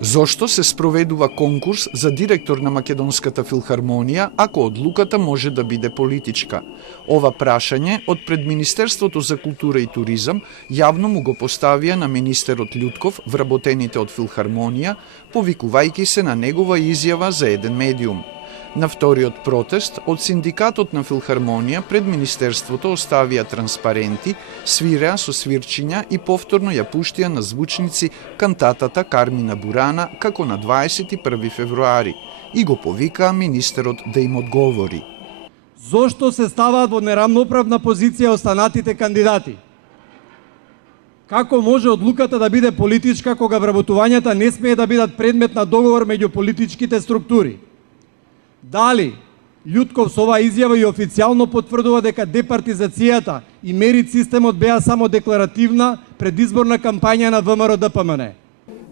Зошто се спроведува конкурс за директор на Македонската филхармонија ако одлуката може да биде политичка? Ова прашање од пред Министерството за култура и туризам јавно му го поставија на министерот Љутков вработените од филхармонија, повикувајќи се на негова изјава за еден медиум. На вториот протест, од синдикатот на филхармонија пред Министерството оставија транспаренти, свиреа со свирчиња и повторно ја пуштија на звучници кантатата Кармина Бурана како на 21 февруари и го повикаа министерот да им одговори. Зошто се ставаат во нерамноправна позиција останатите кандидати? Како може одлуката да биде политичка кога вработувањата не смее да бидат предмет на договор меѓу политичките структури? Дали Љутков со оваа изјава и официјално потврдува дека департизацијата и мерит системот беа само декларативна предизборна кампања на ВМРО-ДПМН?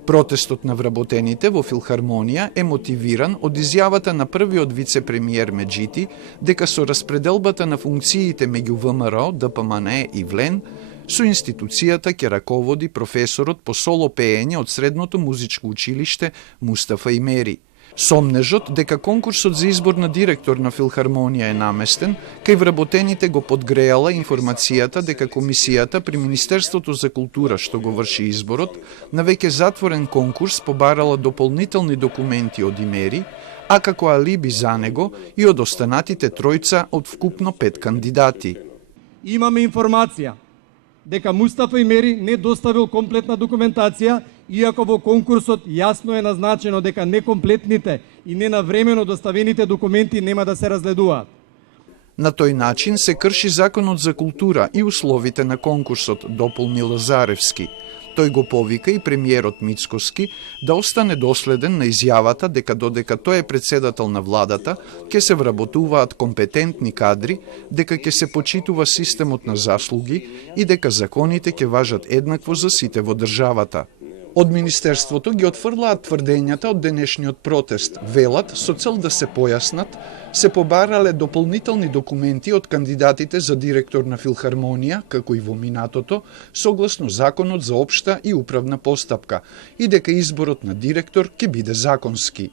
Протестот на вработените во филхармонија е мотивиран од изјавата на првиот вице-премиер Меджити дека со распределбата на функциите меѓу ВМРО, ДПМН и ВЛЕН со институцијата ќе раководи професорот по соло пеење од Средното музичко училиште Мустафа Имери. Сомнежот дека конкурсот за избор на директор на филхармонија е наместен, кај вработените го подгреала информацијата дека комисијата при Министерството за култура што го врши изборот, на веќе затворен конкурс побарала дополнителни документи од Имери, а како алиби за него и од останатите тројца од вкупно 5 кандидати. Имаме информација дека Мустафа Имери не доставил комплетна документација, иако во конкурсот јасно е назначено дека некомплетните и ненавремено доставените документи нема да се разгледуваат. На тој начин се крши Законот за култура и условите на конкурсот, дополни Лазаревски. Тој го повика и премиерот Мицкоски да остане доследен на изјавата дека додека тој е председател на владата, ќе се вработуваат компетентни кадри, дека ќе се почитува системот на заслуги и дека законите ќе важат еднакво за сите во државата. Од Министерството ги отфрлаат тврдењата од денешниот протест. Велат, со цел да се појаснат, се побарале дополнителни документи од кандидатите за директор на филхармонија, како и во минатото, согласно Законот за општа и управна постапка, и дека изборот на директор ќе биде законски.